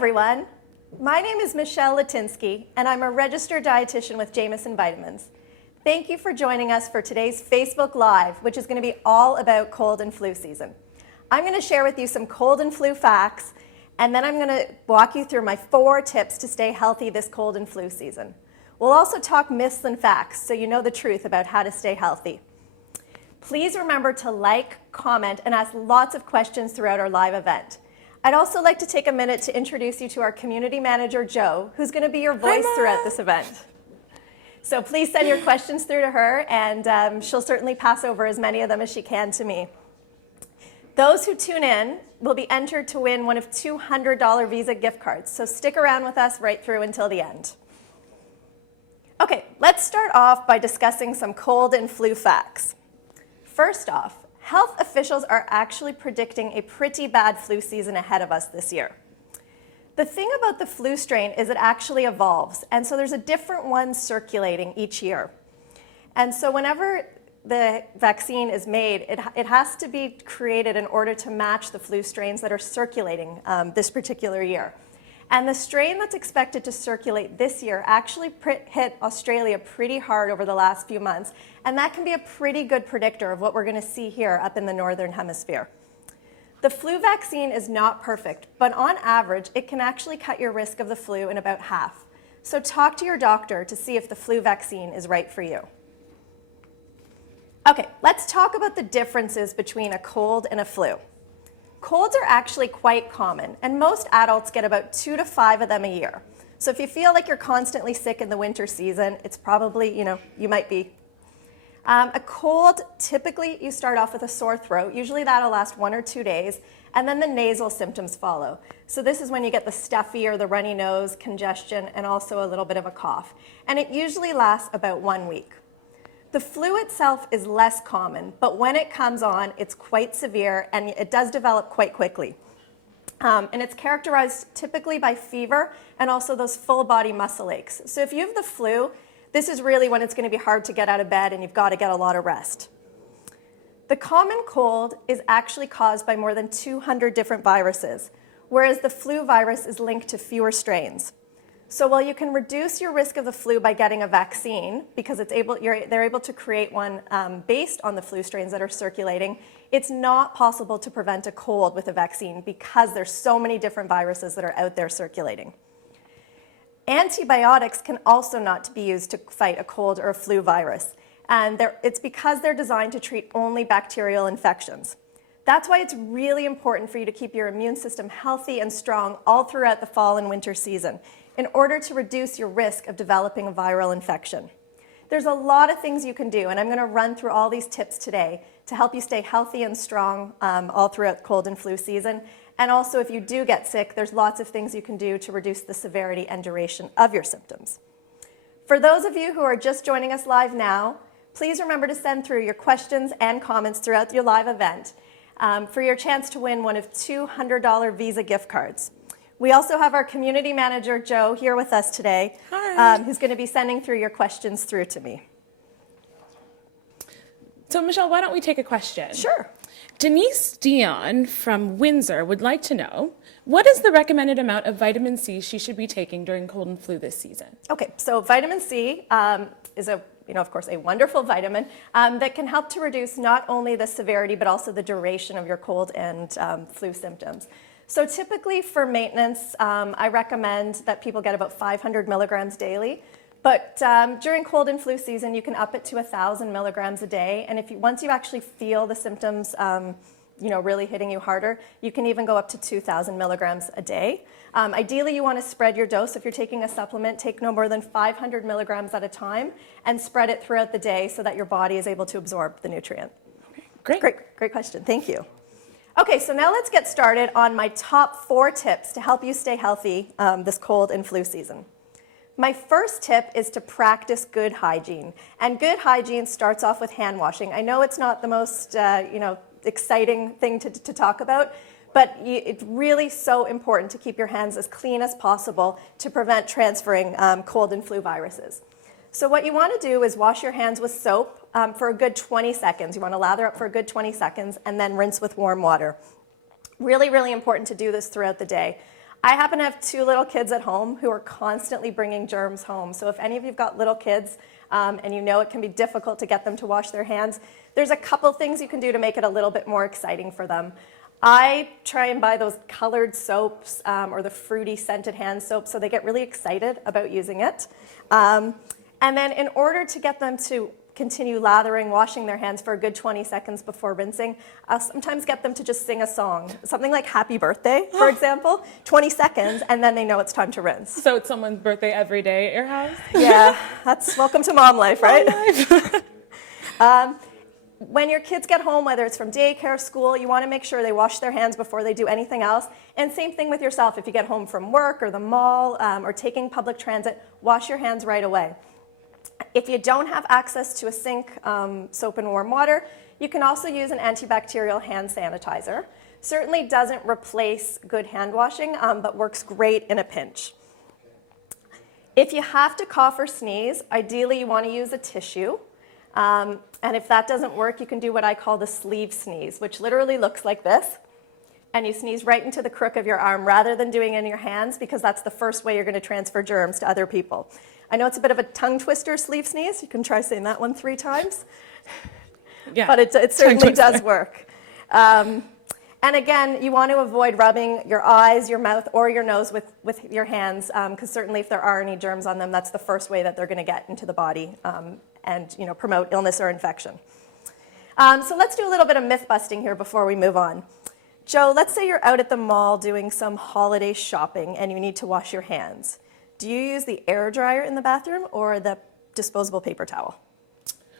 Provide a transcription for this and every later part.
everyone. My name is Michelle Latinsky, and I'm a registered dietitian with Jamieson Vitamins. Thank you for joining us for today's Facebook Live, which is going to be all about cold and flu season. I'm going to share with you some cold and flu facts, and then I'm going to walk you through my 4 tips to stay healthy this cold and flu season. We'll also talk myths and facts, so you know the truth about how to stay healthy. Please remember to like, comment, and ask lots of questions throughout our live event. I'd also like to take a minute to introduce you to our community manager, Jo, who's going to be your voice throughout this event. So please send your questions through to her, and she'll certainly pass over as many of them as she can to me. Those who tune in will be entered to win one of $200 Visa gift cards, so stick around with us right through until the end. Okay, let's start off by discussing some cold and flu facts. First off, health officials are actually predicting a pretty bad flu season ahead of us this year. The thing about the flu strain is it actually evolves, and so there's a different one circulating each year. And so whenever the vaccine is made, it has to be created in order to match the flu strains that are circulating this particular year. And the strain that's expected to circulate this year actually hit Australia pretty hard over the last few months, and that can be a pretty good predictor of what we're going to see here up in the Northern Hemisphere. The flu vaccine is not perfect, but on average, it can actually cut your risk of the flu in about half. So talk to your doctor to see if the flu vaccine is right for you. Okay, let's talk about the differences between a cold and a flu. Colds are actually quite common, and most adults get about 2 to 5 of them a year. So if you feel like you're constantly sick in the winter season, it's probably, you might be. A cold, typically you start off with a sore throat. Usually that'll last 1 or 2 days, and then the nasal symptoms follow. So this is when you get the stuffy or the runny nose, congestion, and also a little bit of a cough. And it usually lasts about 1 week. The flu itself is less common, but when it comes on, it's quite severe, and it does develop quite quickly. And it's characterized typically by fever and also those full body muscle aches. So if you have the flu, this is really when it's going to be hard to get out of bed and you've got to get a lot of rest. The common cold is actually caused by more than 200 different viruses, whereas the flu virus is linked to fewer strains. So while you can reduce your risk of the flu by getting a vaccine, because they're able to create one based on the flu strains that are circulating, it's not possible to prevent a cold with a vaccine because there's so many different viruses that are out there circulating. Antibiotics can also not be used to fight a cold or a flu virus, and it's because they're designed to treat only bacterial infections. That's why it's really important for you to keep your immune system healthy and strong all throughout the fall and winter season, in order to reduce your risk of developing a viral infection. There's a lot of things you can do, and I'm going to run through all these tips today to help you stay healthy and strong all throughout the cold and flu season. And also, if you do get sick, there's lots of things you can do to reduce the severity and duration of your symptoms. For those of you who are just joining us live now, please remember to send through your questions and comments throughout your live event for your chance to win one of $200 Visa gift cards. We also have our community manager, Jo, here with us today, who's going to be sending through your questions through to me. So, Michelle, why don't we take a question? Sure. Denise Dion from Windsor would like to know, what is the recommended amount of vitamin C she should be taking during cold and flu this season? Okay, so vitamin C is of course, a wonderful vitamin that can help to reduce not only the severity, but also the duration of your cold and flu symptoms. So typically for maintenance, I recommend that people get about 500 milligrams daily. But during cold and flu season, you can up it to 1,000 milligrams a day. And once you actually feel the symptoms, really hitting you harder, you can even go up to 2,000 milligrams a day. Ideally, you want to spread your dose. If you're taking a supplement, take no more than 500 milligrams at a time and spread it throughout the day so that your body is able to absorb the nutrient. Okay, Great question. Thank you. Okay, so now let's get started on my top 4 tips to help you stay healthy this cold and flu season. My first tip is to practice good hygiene. And good hygiene starts off with hand washing. I know it's not the most exciting thing to talk about, but it's really so important to keep your hands as clean as possible to prevent transferring cold and flu viruses. So what you want to do is wash your hands with soap for a good 20 seconds. You want to lather up for a good 20 seconds and then rinse with warm water. Really, really important to do this throughout the day. I happen to have 2 little kids at home who are constantly bringing germs home. So if any of you've got little kids and you know it can be difficult to get them to wash their hands, there's a couple things you can do to make it a little bit more exciting for them. I try and buy those colored soaps or the fruity scented hand soap so they get really excited about using it. And then in order to get them to continue lathering, washing their hands for a good 20 seconds before rinsing, I'll sometimes get them to just sing a song, something like Happy Birthday, for example, 20 seconds, and then they know it's time to rinse. So it's someone's birthday every day at your house? Yeah, that's welcome to mom life, right? Mom life. When your kids get home, whether it's from daycare, school, you want to make sure they wash their hands before they do anything else. And same thing with yourself. If you get home from work or the mall or taking public transit, wash your hands right away. If you don't have access to a sink, soap and warm water, you can also use an antibacterial hand sanitizer. Certainly doesn't replace good hand washing, but works great in a pinch. If you have to cough or sneeze, ideally you want to use a tissue. And if that doesn't work, you can do what I call the sleeve sneeze, which literally looks like this. And you sneeze right into the crook of your arm rather than doing it in your hands, because that's the first way you're going to transfer germs to other people. I know it's a bit of a tongue twister, sleeve sneeze. You can try saying that one 3 times. Yeah, but it certainly does work. And again, you want to avoid rubbing your eyes, your mouth, or your nose with your hands, because certainly if there are any germs on them, that's the first way that they're going to get into the body and promote illness or infection. So let's do a little bit of myth busting here before we move on. Joe, let's say you're out at the mall doing some holiday shopping and you need to wash your hands. Do you use the air dryer in the bathroom or the disposable paper towel?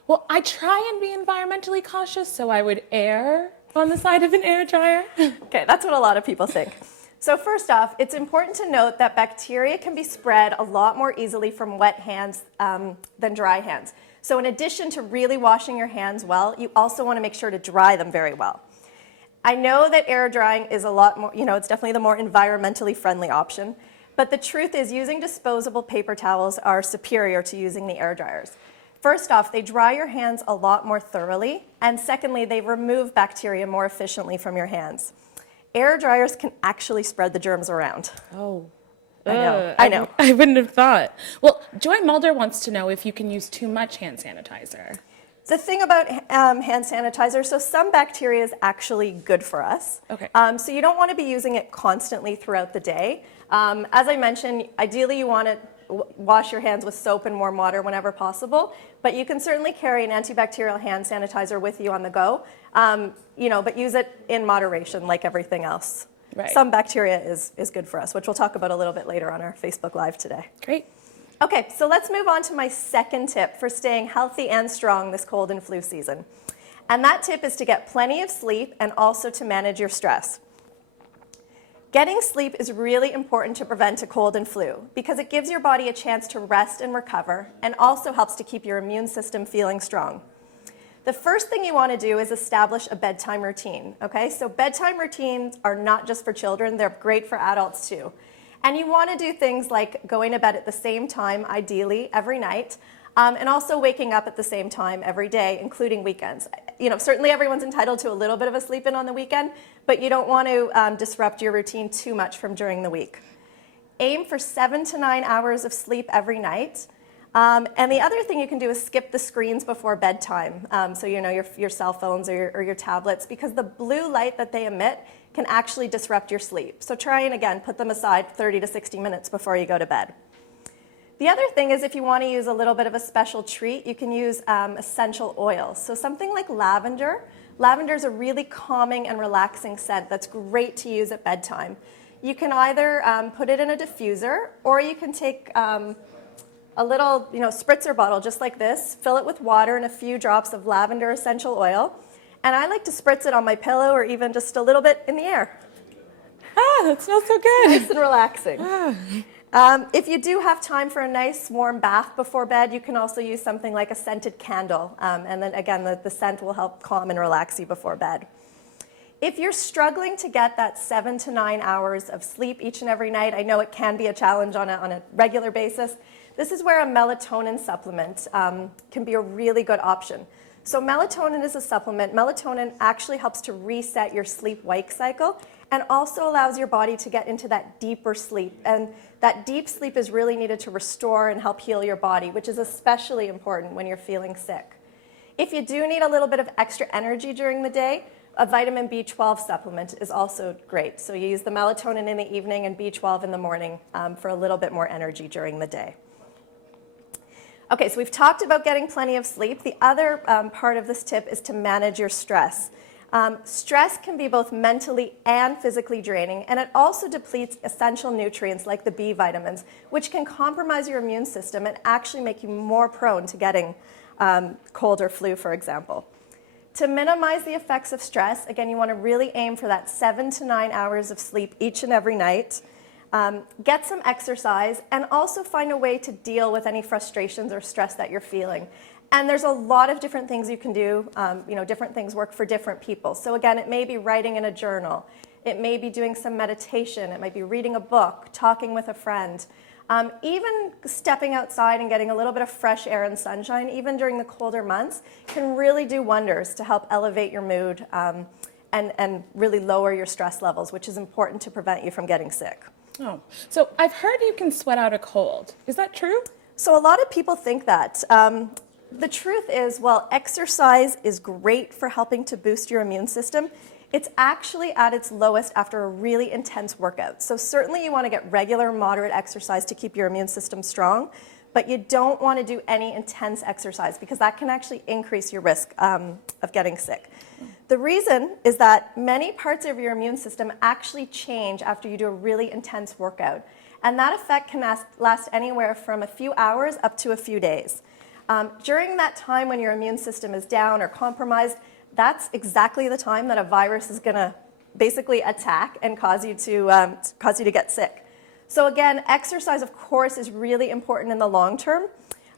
Well, I try and be environmentally cautious, so I would err on the side of an air dryer. Okay, that's what a lot of people think. So first off, it's important to note that bacteria can be spread a lot more easily from wet hands than dry hands. So in addition to really washing your hands well, you also want to make sure to dry them very well. I know that air drying is a lot more, it's definitely the more environmentally friendly option, but the truth is using disposable paper towels are superior to using the air dryers. First off, they dry your hands a lot more thoroughly, and secondly, they remove bacteria more efficiently from your hands. Air dryers can actually spread the germs around. Oh. I know. I wouldn't have thought. Well, Joy Mulder wants to know if you can use too much hand sanitizer. The thing about hand sanitizer, so some bacteria is actually good for us. Okay. So you don't want to be using it constantly throughout the day. As I mentioned, ideally you want to wash your hands with soap and warm water whenever possible, but you can certainly carry an antibacterial hand sanitizer with you on the go, but use it in moderation like everything else. Right. Some bacteria is good for us, which we'll talk about a little bit later on our Facebook Live today. Great. Okay, so let's move on to my second tip for staying healthy and strong this cold and flu season. And that tip is to get plenty of sleep and also to manage your stress. Getting sleep is really important to prevent a cold and flu because it gives your body a chance to rest and recover and also helps to keep your immune system feeling strong. The first thing you want to do is establish a bedtime routine, okay? So bedtime routines are not just for children, they're great for adults too. And you want to do things like going to bed at the same time, ideally, every night, and also waking up at the same time every day, including weekends. Certainly everyone's entitled to a little bit of a sleep in on the weekend, but you don't want to disrupt your routine too much from during the week. Aim for 7 to 9 hours of sleep every night. And the other thing you can do is skip the screens before bedtime. So your cell phones or your tablets, because the blue light that they emit can actually disrupt your sleep. So try and again, put them aside 30 to 60 minutes before you go to bed. The other thing is if you want to use a little bit of a special treat, you can use essential oils. So something like lavender. Lavender is a really calming and relaxing scent that's great to use at bedtime. You can either put it in a diffuser, or you can take a little spritzer bottle just like this, fill it with water and a few drops of lavender essential oil, and I like to spritz it on my pillow or even just a little bit in the air. Ah, that smells so good. Nice and relaxing. If you do have time for a nice warm bath before bed, you can also use something like a scented candle, and then again the scent will help calm and relax you before bed. If you're struggling to get that 7 to 9 hours of sleep each and every night, I know it can be a challenge on a regular basis. This is where a melatonin supplement can be a really good option. So melatonin is a supplement. Melatonin actually helps to reset your sleep-wake cycle and also allows your body to get into that deeper sleep. And that deep sleep is really needed to restore and help heal your body, which is especially important when you're feeling sick. If you do need a little bit of extra energy during the day, a vitamin B12 supplement is also great. So you use the melatonin in the evening and B12 in the morning for a little bit more energy during the day. Okay, so we've talked about getting plenty of sleep. The other part of this tip is to manage your stress. Stress can be both mentally and physically draining, and it also depletes essential nutrients like the B vitamins, which can compromise your immune system and actually make you more prone to getting cold or flu, for example. To minimize the effects of stress, again, you want to really aim for that 7 to 9 hours of sleep each and every night. Get some exercise, and also find a way to deal with any frustrations or stress that you're feeling. And there's a lot of different things you can do. Different things work for different people. So again, it may be writing in a journal. It may be doing some meditation. It might be reading a book, talking with a friend. Even stepping outside and getting a little bit of fresh air and sunshine, even during the colder months, can really do wonders to help elevate your mood and really lower your stress levels, which is important to prevent you from getting sick. Oh, so I've heard you can sweat out a cold. Is that true? So a lot of people think that. The truth is, while exercise is great for helping to boost your immune system, it's actually at its lowest after a really intense workout. So certainly you want to get regular, moderate exercise to keep your immune system strong, but you don't want to do any intense exercise because that can actually increase your risk of getting sick. The reason is that many parts of your immune system actually change after you do a really intense workout. And that effect can last anywhere from a few hours up to a few days. During that time when your immune system is down or compromised, that's exactly the time that a virus is going to basically attack and cause you to get sick. So again, exercise, of course, is really important in the long term,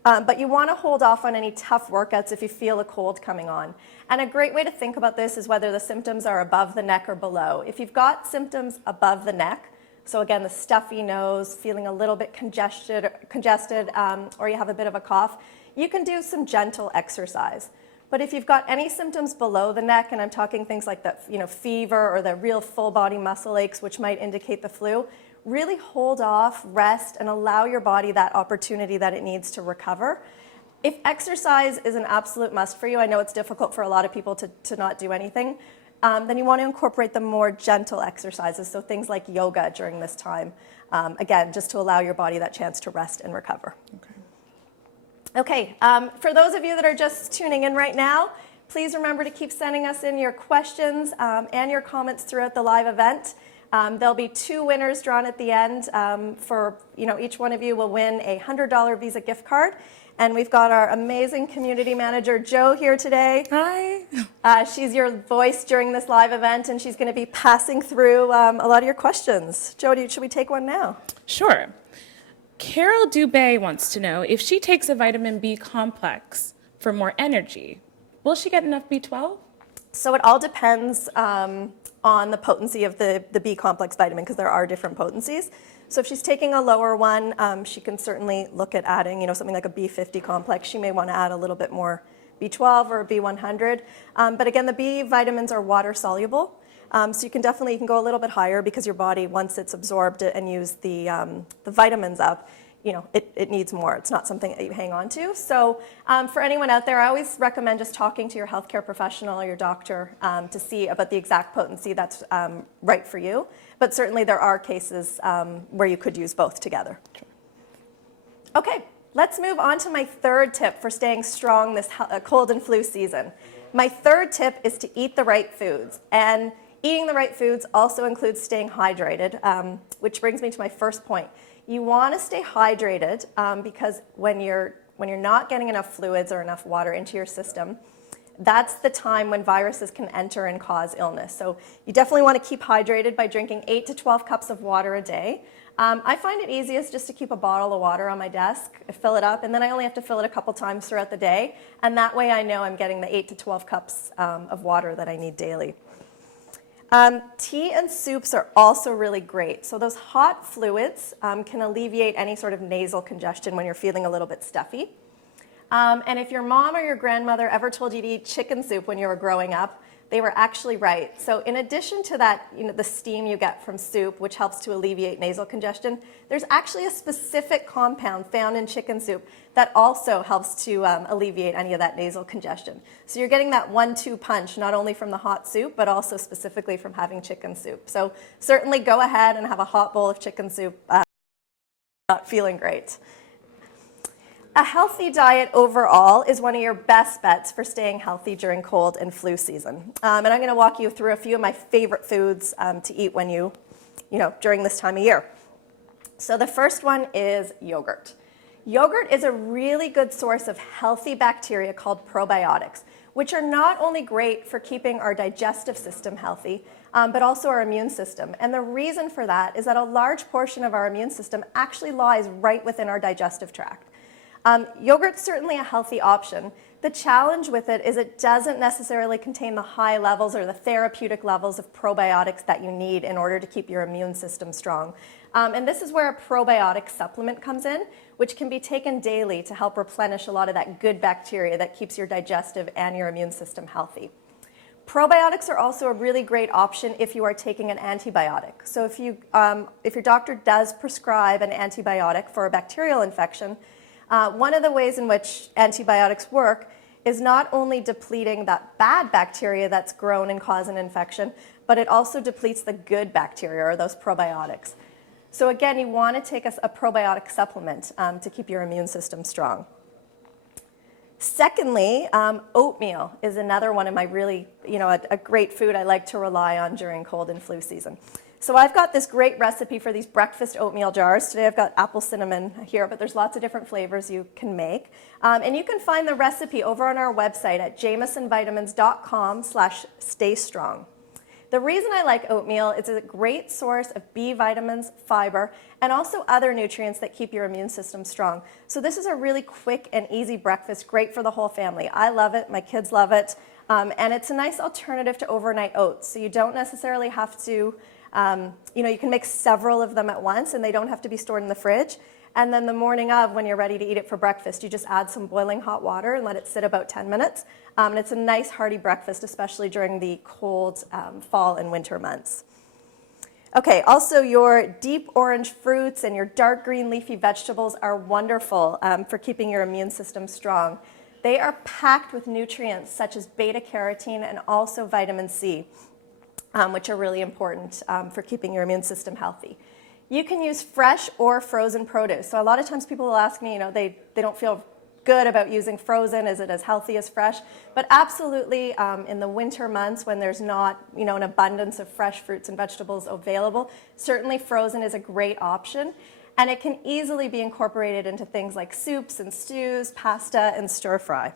but you want to hold off on any tough workouts if you feel a cold coming on. And a great way to think about this is whether the symptoms are above the neck or below. If you've got symptoms above the neck, so again, the stuffy nose, feeling a little bit congested, or you have a bit of a cough, you can do some gentle exercise. But if you've got any symptoms below the neck, and I'm talking things like the fever or the real full body muscle aches, which might indicate the flu, really hold off, rest, and allow your body that opportunity that it needs to recover. If exercise is an absolute must for you, I know it's difficult for a lot of people to not do anything, then you want to incorporate the more gentle exercises, so things like yoga during this time, again, just to allow your body that chance to rest and recover. Okay, for those of you that are just tuning in right now, please remember to keep sending us in your questions and your comments throughout the live event. There'll be 2 winners drawn at the end. Each one of you will win a $100 Visa gift card. And we've got our amazing community manager, Jo, here today. Hi. She's your voice during this live event, and she's going to be passing through a lot of your questions. Jo, should we take one now? Sure. Carol Dubé wants to know if she takes a vitamin B complex for more energy, will she get enough B12? So it all depends on the potency of the B complex vitamin, because there are different potencies. So if she's taking a lower one, she can certainly look at adding, something like a B50 complex. She may want to add a little bit more B12 or B100. But again, the B vitamins are water soluble. So you can go a little bit higher, because your body, once it's absorbed it and used the vitamins up, it needs more. It's not something that you hang on to. So for anyone out there, I always recommend just talking to your healthcare professional or your doctor to see about the exact potency that's right for you. But certainly there are cases where you could use both together. Okay, let's move on to my third tip for staying strong this cold and flu season. My third tip is to eat the right foods. And eating the right foods also includes staying hydrated, which brings me to my first point. You want to stay hydrated because when you're not getting enough fluids or enough water into your system, that's the time when viruses can enter and cause illness. So you definitely want to keep hydrated by drinking 8 to 12 cups of water a day. I find it easiest just to keep a bottle of water on my desk, fill it up, and then I only have to fill it a couple times throughout the day. And that way I know I'm getting the 8 to 12 cups of water that I need daily. Tea and soups are also really great. So those hot fluids can alleviate any sort of nasal congestion when you're feeling a little bit stuffy. And if your mom or your grandmother ever told you to eat chicken soup when you were growing up, they were actually right. So in addition to that, the steam you get from soup, which helps to alleviate nasal congestion, there's actually a specific compound found in chicken soup that also helps to alleviate any of that nasal congestion. So you're getting that 1-2 punch, not only from the hot soup, but also specifically from having chicken soup. So certainly go ahead and have a hot bowl of chicken soup, not feeling great. A healthy diet overall is one of your best bets for staying healthy during cold and flu season. And I'm going to walk you through a few of my favorite foods to eat when during this time of year. So the first one is yogurt. Yogurt is a really good source of healthy bacteria called probiotics, which are not only great for keeping our digestive system healthy, but also our immune system. And the reason for that is that a large portion of our immune system actually lies right within our digestive tract. Yogurt's certainly a healthy option. The challenge with it is it doesn't necessarily contain the high levels or the therapeutic levels of probiotics that you need in order to keep your immune system strong. And this is where a probiotic supplement comes in, which can be taken daily to help replenish a lot of that good bacteria that keeps your digestive and your immune system healthy. Probiotics are also a really great option if you are taking an antibiotic. So if your doctor does prescribe an antibiotic for a bacterial infection, one of the ways in which antibiotics work is not only depleting that bad bacteria that's grown and cause an infection, but it also depletes the good bacteria or those probiotics. So again, you want to take a probiotic supplement to keep your immune system strong. Secondly, oatmeal is another one of my really, a great food I like to rely on during cold and flu season. So I've got this great recipe for these breakfast oatmeal jars. Today I've got apple cinnamon here, but there's lots of different flavors you can make. And you can find the recipe over on our website at jamesonvitamins.com/staystrong. The reason I like oatmeal is it's a great source of B vitamins, fiber, and also other nutrients that keep your immune system strong. So this is a really quick and easy breakfast, great for the whole family. I love it, my kids love it, and it's a nice alternative to overnight oats. So you don't necessarily have to you can make several of them at once and they don't have to be stored in the fridge. And then the morning of, when you're ready to eat it for breakfast, you just add some boiling hot water and let it sit about 10 minutes. And it's a nice hearty breakfast, especially during the cold fall and winter months. Okay, also your deep orange fruits and your dark green leafy vegetables are wonderful for keeping your immune system strong. They are packed with nutrients such as beta-carotene and also vitamin C. Which are really important for keeping your immune system healthy. You can use fresh or frozen produce. So a lot of times people will ask me, they don't feel good about using frozen. Is it as healthy as fresh? But absolutely, in the winter months when there's not, an abundance of fresh fruits and vegetables available, certainly frozen is a great option. And it can easily be incorporated into things like soups and stews, pasta, and stir fry.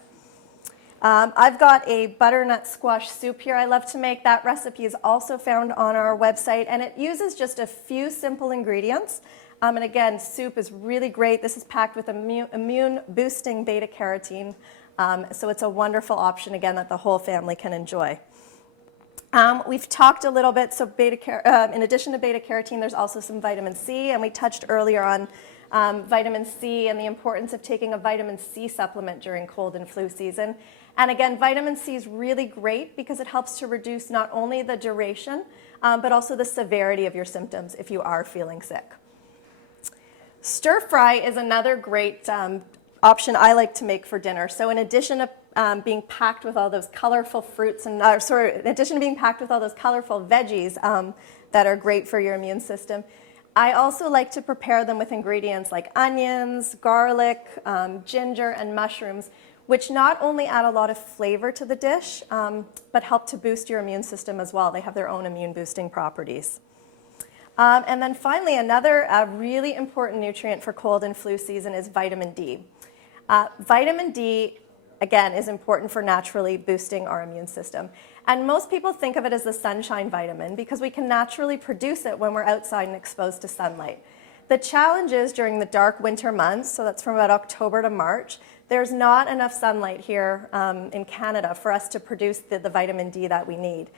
I've got a butternut squash soup here I love to make. That recipe is also found on our website, and it uses just a few simple ingredients. And again, soup is really great. This is packed with immune-boosting beta-carotene, so it's a wonderful option, again, that the whole family can enjoy. We've talked a little bit, so in addition to beta-carotene, there's also some vitamin C, and we touched earlier on vitamin C and the importance of taking a vitamin C supplement during cold and flu season. And again, vitamin C is really great because it helps to reduce not only the duration, but also the severity of your symptoms if you are feeling sick. Stir fry is another great option I like to make for dinner. So in addition to being packed with all those colorful fruits and, in addition to being packed with all those colorful veggies that are great for your immune system, I also like to prepare them with ingredients like onions, garlic, ginger, and mushrooms, which not only add a lot of flavor to the dish, but help to boost your immune system as well. They have their own immune boosting properties. And then finally, another really important nutrient for cold and flu season is vitamin D. Vitamin D, again, is important for naturally boosting our immune system. And most people think of it as the sunshine vitamin because we can naturally produce it when we're outside and exposed to sunlight. The challenge is during the dark winter months, so that's from about October to March, there's not enough sunlight here in Canada for us to produce the vitamin D that we need.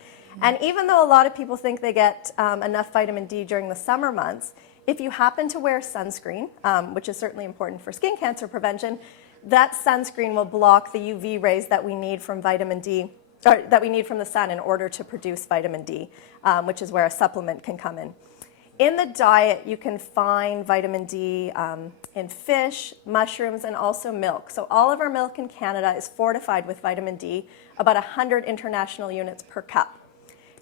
And even though a lot of people think they get enough vitamin D during the summer months, if you happen to wear sunscreen, which is certainly important for skin cancer prevention, that sunscreen will block the UV rays that we need from vitamin D, or that we need from the sun in order to produce vitamin D, which is where a supplement can come in. In the diet, you can find vitamin D in fish, mushrooms, and also milk. So all of our milk in Canada is fortified with vitamin D, about 100 international units per cup.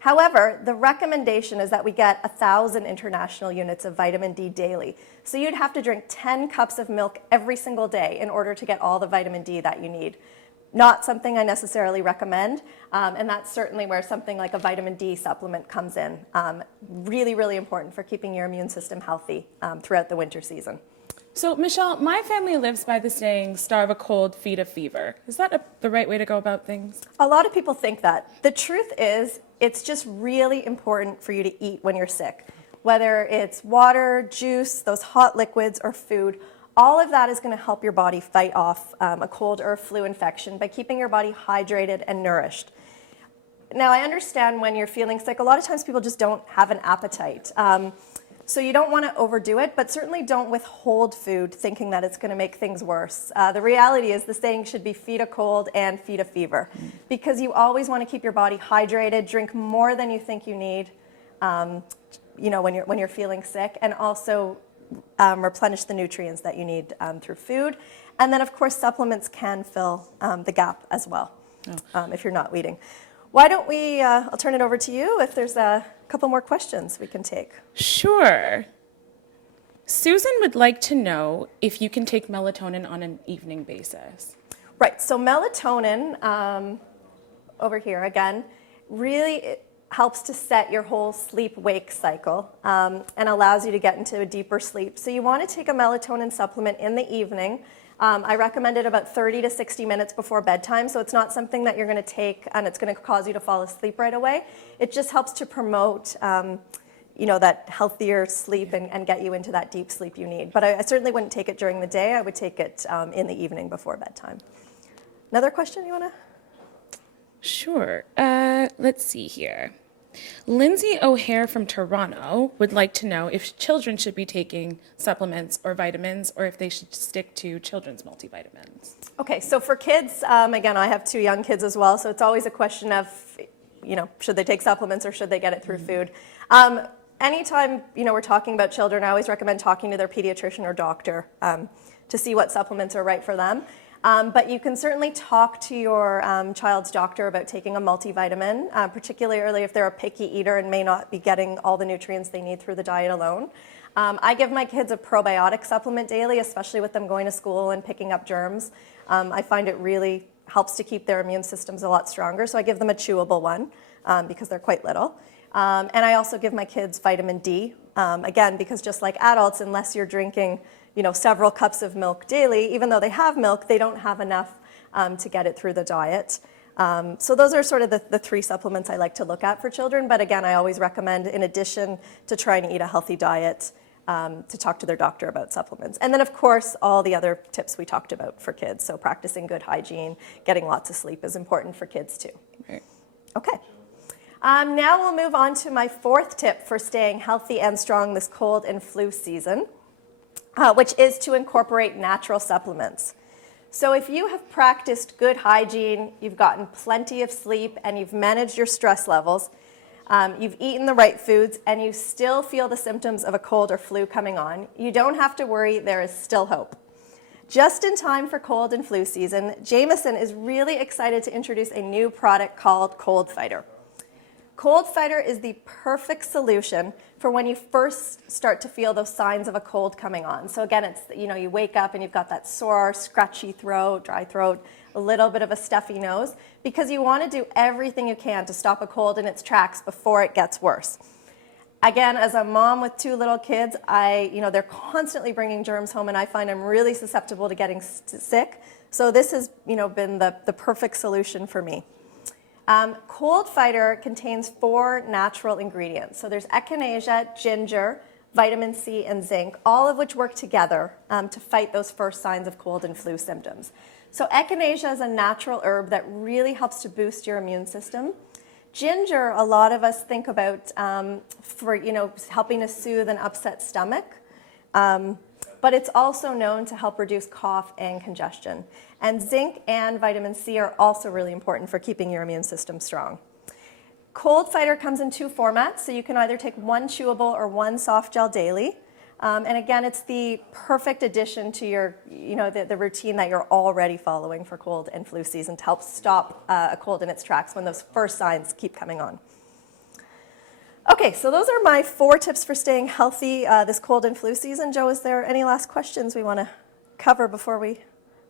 However, the recommendation is that we get 1,000 international units of vitamin D daily. So you'd have to drink 10 cups of milk every single day in order to get all the vitamin D that you need. Not something I necessarily recommend, and that's certainly where something like a vitamin D supplement comes in. Really, really important for keeping your immune system healthy throughout the winter season. So, Michelle, my family lives by the saying, starve a cold, feed a fever. Is that the right way to go about things? A lot of people think that. The truth is, it's just really important for you to eat when you're sick. Whether it's water, juice, those hot liquids, or food, all of that is going to help your body fight off a cold or a flu infection by keeping your body hydrated and nourished. Now, I understand when you're feeling sick, a lot of times people just don't have an appetite. So you don't want to overdo it, but certainly don't withhold food thinking that it's going to make things worse. The reality is the saying should be feed a cold and feed a fever, because you always want to keep your body hydrated, drink more than you think you need, when you're feeling sick, and also replenish the nutrients that you need through food. And then, of course, supplements can fill the gap as well if you're not eating. Why don't we, I'll turn it over to you if there's a couple more questions we can take. Sure. Susan would like to know if you can take melatonin on an evening basis. Right, so melatonin, over here again, really helps to set your whole sleep-wake cycle and allows you to get into a deeper sleep. So you want to take a melatonin supplement in the evening. I recommend it about 30 to 60 minutes before bedtime, so it's not something that you're going to take and it's going to cause you to fall asleep right away. It just helps to promote that healthier sleep and get you into that deep sleep you need. But I certainly wouldn't take it during the day. I would take it in the evening before bedtime. Another question you want to? Sure. Let's see here. Lindsay O'Hare from Toronto would like to know if children should be taking supplements or vitamins, or if they should stick to children's multivitamins. Okay, so for kids, again, I have 2 young kids as well, so it's always a question of, should they take supplements or should they get it through food? Anytime, we're talking about children, I always recommend talking to their pediatrician or doctor to see what supplements are right for them. But you can certainly talk to your child's doctor about taking a multivitamin, particularly if they're a picky eater and may not be getting all the nutrients they need through the diet alone. I give my kids a probiotic supplement daily, especially with them going to school and picking up germs. I find it really helps to keep their immune systems a lot stronger, so I give them a chewable one because they're quite little. And I also give my kids vitamin D, again, because just like adults, unless you're drinking several cups of milk daily, even though they have milk, they don't have enough to get it through the diet. So those are sort of the 3 supplements I like to look at for children. But again, I always recommend, in addition to trying to eat a healthy diet, to talk to their doctor about supplements. And then, of course, all the other tips we talked about for kids. So practicing good hygiene, getting lots of sleep is important for kids too. Right. Okay. Now we'll move on to my 4th tip for staying healthy and strong this cold and flu season. Which is to incorporate natural supplements. So if you have practiced good hygiene, you've gotten plenty of sleep, and you've managed your stress levels, you've eaten the right foods, and you still feel the symptoms of a cold or flu coming on, you don't have to worry, there is still hope. Just in time for cold and flu season, Jameson is really excited to introduce a new product called Cold Fighter. Cold Fighter is the perfect solution for when you first start to feel those signs of a cold coming on. So again, it's, you wake up and you've got that sore, scratchy throat, dry throat, a little bit of a stuffy nose, because you want to do everything you can to stop a cold in its tracks before it gets worse. Again, as a mom with 2 little kids, they're constantly bringing germs home, and I find I'm really susceptible to getting sick. So this has, been the perfect solution for me. Cold Fighter contains 4 natural ingredients. So there's echinacea, ginger, vitamin C, and zinc, all of which work together to fight those first signs of cold and flu symptoms. So echinacea is a natural herb that really helps to boost your immune system. Ginger, a lot of us think about for helping to soothe an upset stomach. but it's also known to help reduce cough and congestion. And zinc and vitamin C are also really important for keeping your immune system strong. Cold Fighter comes in 2 formats, so you can either take 1 chewable or 1 soft gel daily. And again, it's the perfect addition to your, the routine that you're already following for cold and flu season to help stop a cold in its tracks when those first signs keep coming on. Okay, so those are my 4 tips for staying healthy this cold and flu season. Joe, is there any last questions we want to cover before we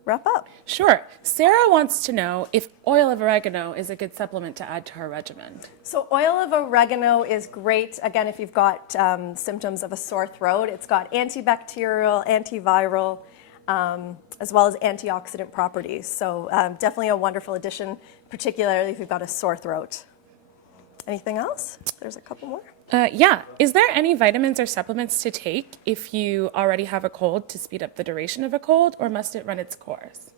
wrap up? Sure. Sarah wants to know if oil of oregano is a good supplement to add to her regimen. So oil of oregano is great, again, if you've got symptoms of a sore throat. It's got antibacterial, antiviral, as well as antioxidant properties. So definitely a wonderful addition, particularly if you've got a sore throat. Anything else? There's a couple more. Yeah. Is there any vitamins or supplements to take if you already have a cold to speed up the duration of a cold, or must it run its course?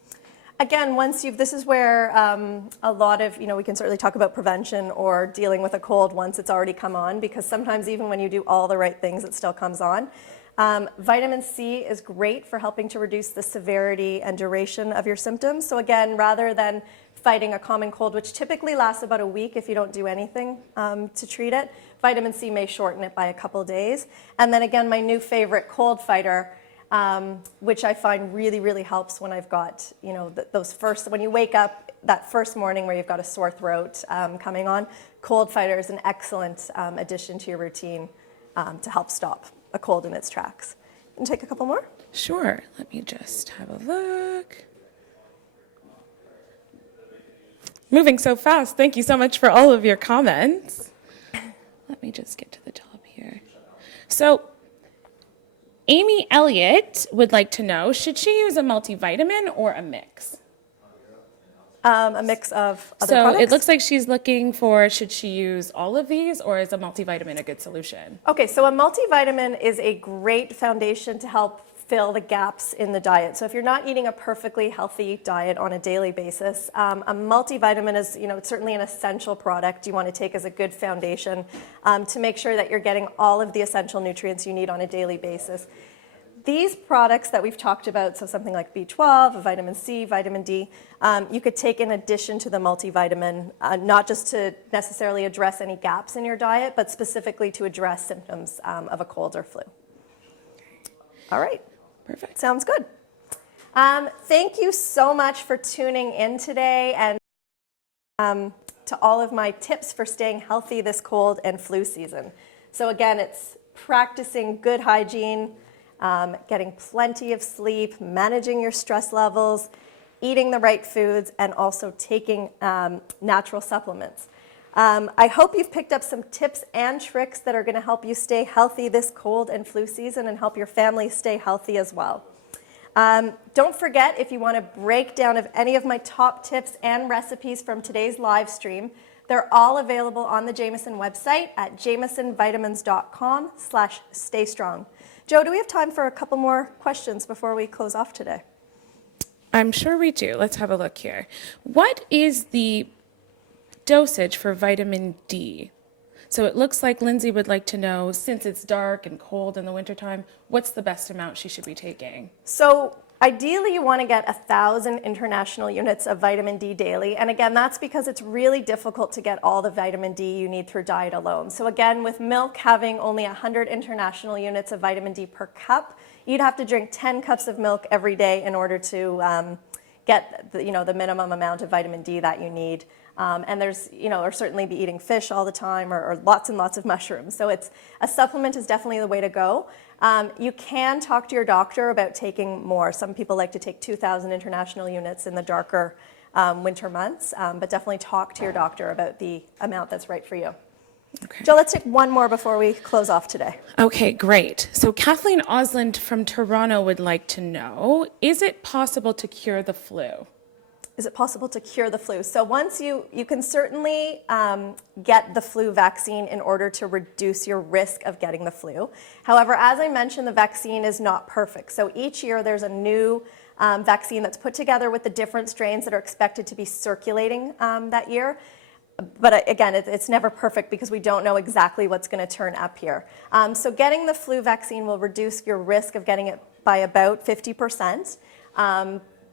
Again, this is where a lot of, we can certainly talk about prevention or dealing with a cold once it's already come on, because sometimes even when you do all the right things, it still comes on. Vitamin C is great for helping to reduce the severity and duration of your symptoms. So again, rather than fighting a common cold, which typically lasts about a week if you don't do anything to treat it, vitamin C may shorten it by a couple days. And then again, my new favorite, Cold Fighter, which I find really, really helps when I've got, when you wake up that first morning where you've got a sore throat coming on, Cold Fighter is an excellent addition to your routine to help stop a cold in its tracks. Can you take a couple more? Sure. Let me just have a look. Moving so fast. Thank you so much for all of your comments. Let me just get to the top here. So Amy Elliott would like to know, should she use a multivitamin or a mix? A mix of other so products? It looks like she's looking for, should she use all of these, or is a multivitamin a good solution? Okay, so a multivitamin is a great foundation to help fill the gaps in the diet. So if you're not eating a perfectly healthy diet on a daily basis, a multivitamin is, it's certainly an essential product you want to take as a good foundation to make sure that you're getting all of the essential nutrients you need on a daily basis. These products that we've talked about, so something like B12, vitamin C, vitamin D, you could take in addition to the multivitamin, not just to necessarily address any gaps in your diet, but specifically to address symptoms of a cold or flu. All right. Perfect. Sounds good. Thank you so much for tuning in today and to all of my tips for staying healthy this cold and flu season. So again, it's practicing good hygiene, getting plenty of sleep, managing your stress levels, eating the right foods, and also taking natural supplements. I hope you've picked up some tips and tricks that are going to help you stay healthy this cold and flu season and help your family stay healthy as well. Don't forget, if you want a breakdown of any of my top tips and recipes from today's live stream, they're all available on the Jameson website at jamesonvitamins.com/staystrong. Joe, do we have time for a couple more questions before we close off today? I'm sure we do. Let's have a look here. What is the dosage for vitamin D? So it looks like Lindsay would like to know, since it's dark and cold in the wintertime, what's the best amount she should be taking? So ideally you want to get 1,000 international units of vitamin D daily. And again, that's because it's really difficult to get all the vitamin D you need through diet alone. So again, with milk having only 100 international units of vitamin D per cup, you'd have to drink 10 cups of milk every day in order to get the minimum amount of vitamin D that you need. And there's, or certainly be eating fish all the time or lots and lots of mushrooms. So a supplement is definitely the way to go. You can talk to your doctor about taking more. Some people like to take 2,000 international units in the darker winter months, but definitely talk to your doctor about the amount that's right for you. Okay. Joe, let's take one more before we close off today. Okay, great. So Kathleen Osland from Toronto would like to know, is it possible to cure the flu? Is it possible to cure the flu? So once you can certainly get the flu vaccine in order to reduce your risk of getting the flu. However, as I mentioned, the vaccine is not perfect. So each year there's a new vaccine that's put together with the different strains that are expected to be circulating that year. But again, it's never perfect because we don't know exactly what's going to turn up here. So getting the flu vaccine will reduce your risk of getting it by about 50%.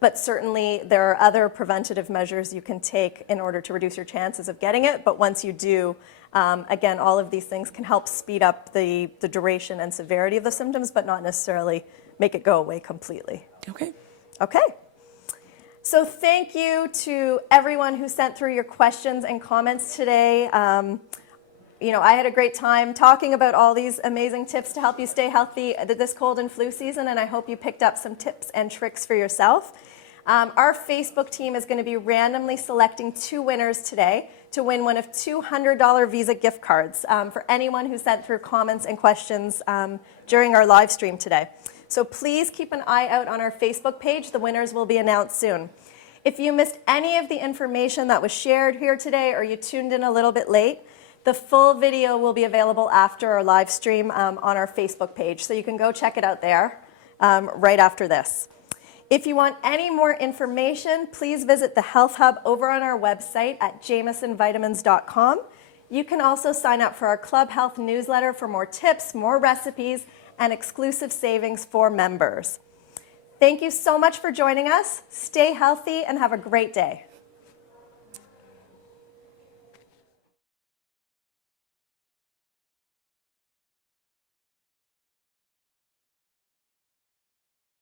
But certainly there are other preventative measures you can take in order to reduce your chances of getting it. But once you do, again, all of these things can help speed up the duration and severity of the symptoms, but not necessarily make it go away completely. Okay. Okay. So thank you to everyone who sent through your questions and comments today. I had a great time talking about all these amazing tips to help you stay healthy this cold and flu season, and I hope you picked up some tips and tricks for yourself. Our Facebook team is going to be randomly selecting 2 winners today to win one of $200 Visa gift cards for anyone who sent through comments and questions during our live stream today. So please keep an eye out on our Facebook page. The winners will be announced soon. If you missed any of the information that was shared here today, or you tuned in a little bit late, the full video will be available after our live stream on our Facebook page. So you can go check it out there right after this. If you want any more information, please visit the Health Hub over on our website at jamesonvitamins.com. You can also sign up for our Club Health newsletter for more tips, more recipes, and exclusive savings for members. Thank you so much for joining us. Stay healthy and have a great day.